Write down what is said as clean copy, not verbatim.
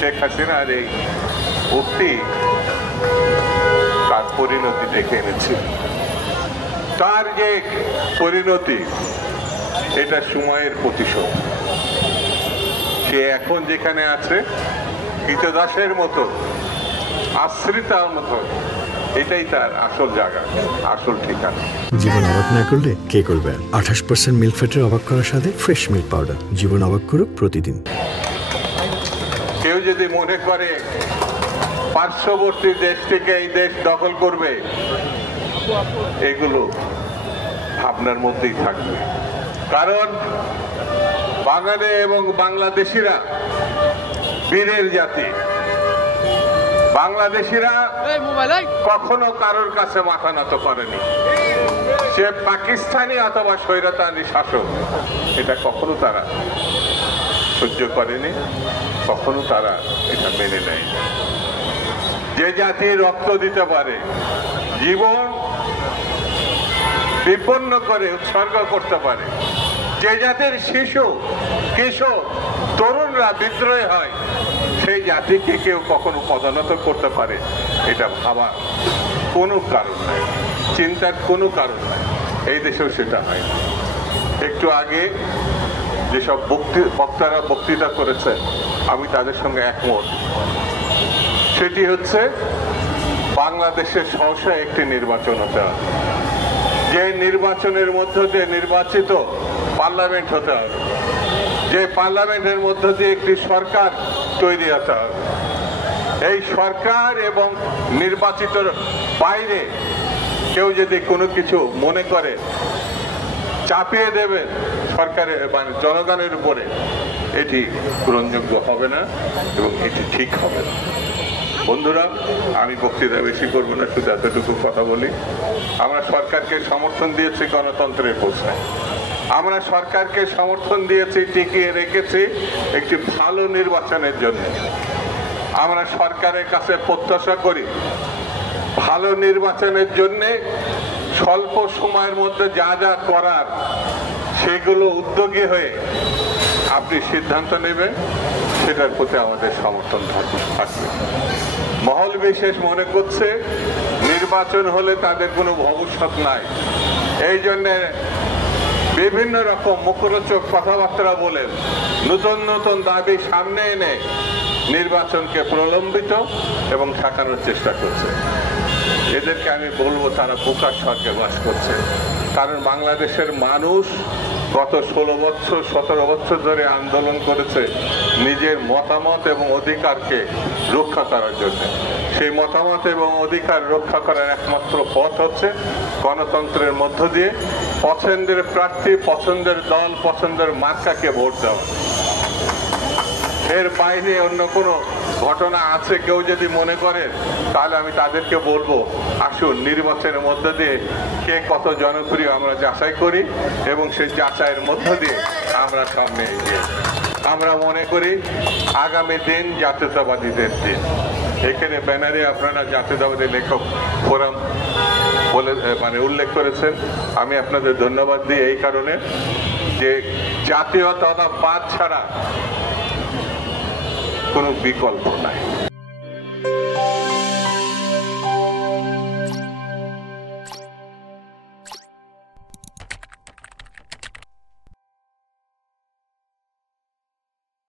শেখ হাসিনার এই উক্তি তার পরিণতি ডেকে এনেছে। তার যে পরিণতি, এটা সময়ের প্রতিশোধ। সে এখন যেখানে আছে কৃতদাসের মতো, আশ্রিতার মতো, এটাই তার আসল জায়গা, আসল ঠিকানা। জীবন অবাক না করলে কে করবে? 28% মিল্ক ফ্যাটের অবাক করার সাথে ফ্রেশ মিল্ক পাউডার। জীবন অবাক করুক প্রতিদিন। কেউ যদি মনে করে পার্শ্ববর্তী দেশ থেকে এই দেশ দখল করবে, এগুলো ভাবনার মধ্যেই থাকবে। কারণ বাঙালি এবং বাংলাদেশিরা বীরের জাতি। বাংলাদেশিরা কখনো কারোর কাছে মাথা নত করেনি। সে পাকিস্তানি অথবা স্বৈরতানি শাসক, এটা কখনো তারা সহ্য করেনি, কখনো তারা এটা মেনে নেয়। যে জাতি রক্ত দিতে পারে, জীবন বিপন্ন করে উৎসর্গ করতে পারে, যে জাতির শিশু কিশোর তরুণরা বিদ্রোহী হয়, সেই জাতিকে কেউ কখনো পদানত করতে পারে, এটা ভাবার কোনো কারণ নাই, চিন্তার কোনো কারণ নাই। এই দেশেও সেটা হয়। একটু আগে যেসব বক্তারা বক্তৃতা করেছেন, আমি তাদের সঙ্গে একমত। সেটি হচ্ছে বাংলাদেশের সহসা একটি নির্বাচন হতে হবে, যে নির্বাচনের মধ্য দিয়ে নির্বাচিত পার্লামেন্ট হতে হবে, যে পার্লামেন্টের মধ্য দিয়ে একটি সরকার তৈরি হতে হবে। এই সরকার এবং নির্বাচিত বাইরে কেউ যদি কোনো কিছু মনে করে চাপিয়ে দেবে সরকারের মানে জনগণের উপরে, এটি গ্রহণযোগ্য হবে না এবং এটি ঠিক হবে না। বন্ধুরা, আমি বক্তৃতা বেশি করবো না, শুধু এতটুকু কথা বলি। আমরা সরকারকে সমর্থন দিয়েছি গণতন্ত্রের প্রশ্নে, আমরা সরকারকে সমর্থন দিয়েছি, টিকিয়ে রেখেছি একটি ভালো নির্বাচনের জন্য। আমরা সরকারের কাছে প্রত্যাশা করি ভালো নির্বাচনের জন্য স্বল্প সময়ের মধ্যে যা যা করার সেগুলো উদ্যোগী হয়ে আপনি সিদ্ধান্ত নেবেন, সেটার প্রতি আমাদের সমর্থন থাকবে। মহল বিশেষ মনে করছে নির্বাচন হলে তাদের কোনো ভবিষ্যৎ নাই, এই জন্যে বিভিন্ন রকম মুখরোচক কথাবার্তা বলে নতুন নতুন দাবি সামনে এনে নির্বাচনকে প্রলম্বিত এবং ঠেকানোর চেষ্টা করছে। এদেরকে আমি বলবো তারা বোকার স্বর্গে বাস করছে। কারণ বাংলাদেশের মানুষ গত 16 বছর 17 বছর ধরে আন্দোলন করেছে নিজের মতামত এবং অধিকারকে রক্ষা করার জন্য। সেই মতামত এবং অধিকার রক্ষা করার একমাত্র পথ হচ্ছে গণতন্ত্রের মধ্য দিয়ে পছন্দের প্রার্থী, পছন্দের দল, পছন্দের মার্কাকে ভোট দেওয়া। এর বাইরে অন্য কোনো ঘটনা আছে কেউ যদি মনে করে, তাহলে আমি তাদেরকে বলবো আসুন নির্বাচনের মধ্য দিয়ে কে কত জনপ্রিয় আমরা যাচাই করি এবং সেই যাচাইয়ের মধ্য দিয়ে আমরা সামনে এগিয়ে। আমরা মনে করি আগামী দিন জাতীয়তাবাদীদের দিন। এখানে ব্যানারে আপনারা জাতীয়তাবাদী লেখক ফোরাম বলে উল্লেখ করেছেন। আমি আপনাদের ধন্যবাদ দিই এই কারণে যে জাতীয়তাবাদ ছাড়া কোনো বিকল্প নাই।